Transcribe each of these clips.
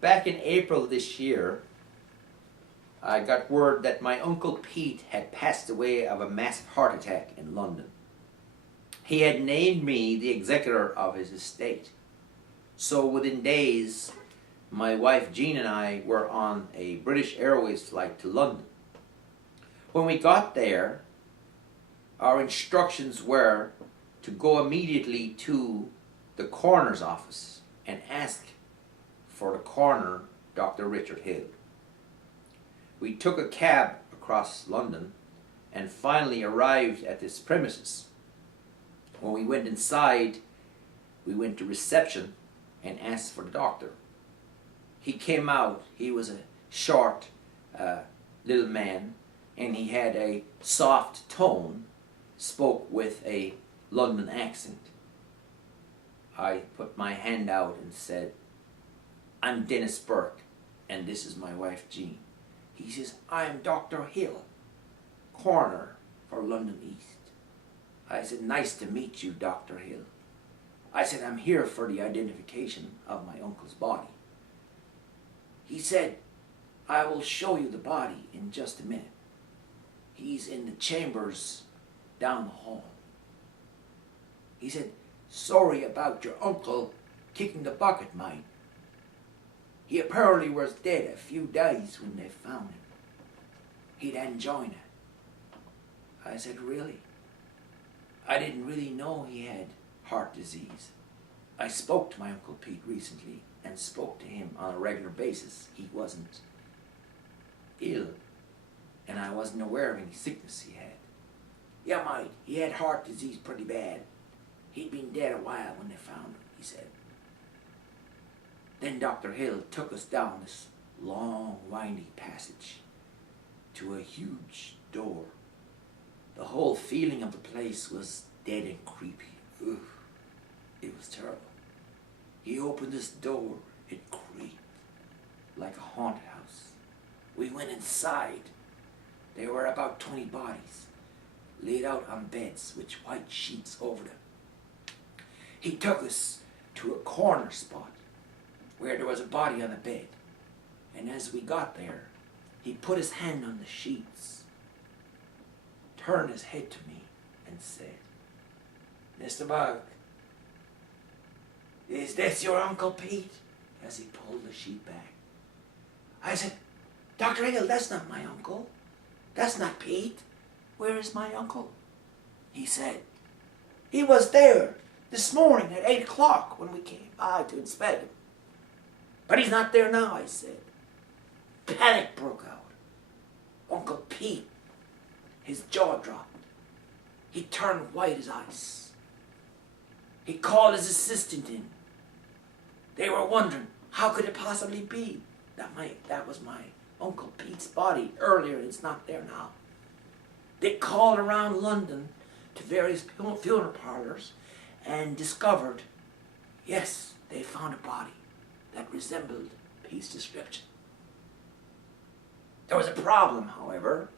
Back in April this year, I got word that my Uncle Pete had passed away of a massive heart attack in London. He had named me the executor of his estate. So within days, my wife Jean and I were on a British Airways flight to London. When we got there, our instructions were to go immediately to the coroner's office and ask for the coroner, Dr. Richard Hill. We took a cab across London and finally arrived at this premises. When we went inside, we went to reception and asked for the doctor. He came out. He was a short little man, and he had a soft tone, spoke with a London accent. I put my hand out and said, "I'm Dennis Burke, and this is my wife Jean." He says, "I'm Dr. Hill, coroner for London East." I said, "Nice to meet you, Dr. Hill." I said, "I'm here for the identification of my uncle's body." He said, "I will show you the body in just a minute. He's in the chambers down the hall." He said, "Sorry about your uncle kicking the bucket, mate. He apparently was dead a few days when they found him. He'd angina." I said, "Really?" I didn't really know he had heart disease. I spoke to my Uncle Pete recently and spoke to him on a regular basis. He wasn't ill, and I wasn't aware of any sickness he had. "Yeah, mate, he had heart disease pretty bad. He'd been dead a while when they found him," he said. Then Dr. Hill took us down this long, windy passage to a huge door. The whole feeling of the place was dead and creepy. Ugh, it was terrible. He opened this door. It creaked like a haunted house. We went inside. There were about 20 bodies laid out on beds with white sheets over them. He took us to a corner spot where there was a body on a bed. And as we got there, he put his hand on the sheets, turned his head to me, and said, "Mr. Burke, is this your Uncle Pete?" as he pulled the sheet back. I said, "Dr. Hill, that's not my uncle. That's not Pete. Where is my uncle?" He said, "He was there this morning at 8 o'clock when we came by to inspect him. But he's not there now," I said. Panic broke out. Uncle Pete, his jaw dropped. He turned white as ice. He called his assistant in. They were wondering, how could it possibly be that was my Uncle Pete's body earlier and it's not there now. They called around London to various funeral parlors and discovered, yes, they found a body that resembled Pete's description. There was a problem, however.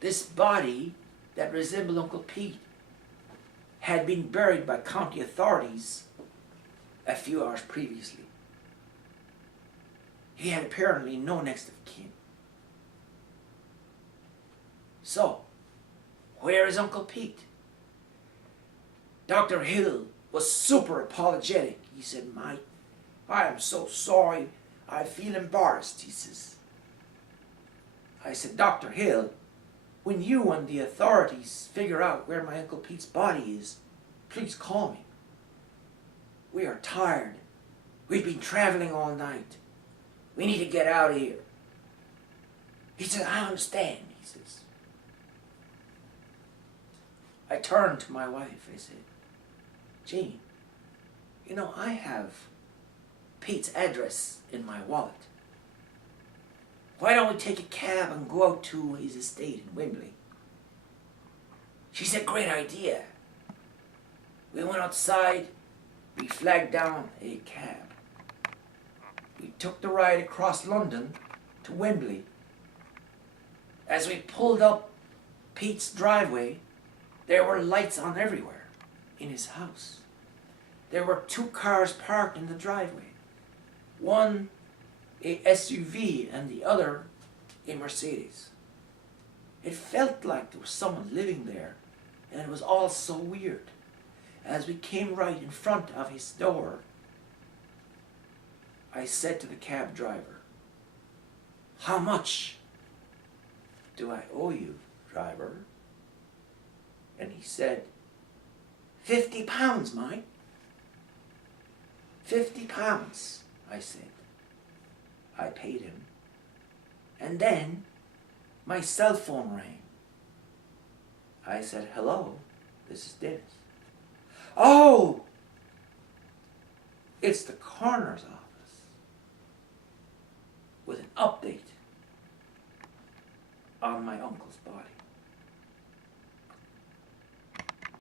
This body that resembled Uncle Pete had been buried by county authorities a few hours previously. He had apparently no next of kin. So, where is Uncle Pete? Dr. Hill was super apologetic. He said, "Mike, I am so sorry. I feel embarrassed," he says. I said, "Dr. Hill, when you and the authorities figure out where my Uncle Pete's body is, please call me. We are tired. We've been traveling all night. We need to get out of here." He said, "I understand," he says. I turned to my wife. I said, "Jean, you know, I have Pete's address in my wallet. Why don't we take a cab and go out to his estate in Wembley?" She said, "Great idea." We went outside. We flagged down a cab. We took the ride across London to Wembley. As we pulled up Pete's driveway, there were lights on everywhere in his house. There were 2 cars parked in the driveway. one a SUV and the other a Mercedes. It felt like there was someone living there, and it was all so weird. As we came right in front of his door, I said to the cab driver, "How much do I owe you, driver?" And he said, £50, Mike. £50, I said. I paid him. And then my cell phone rang. I said, "Hello, this is Dennis." "Oh, it's the coroner's office with an update on my uncle."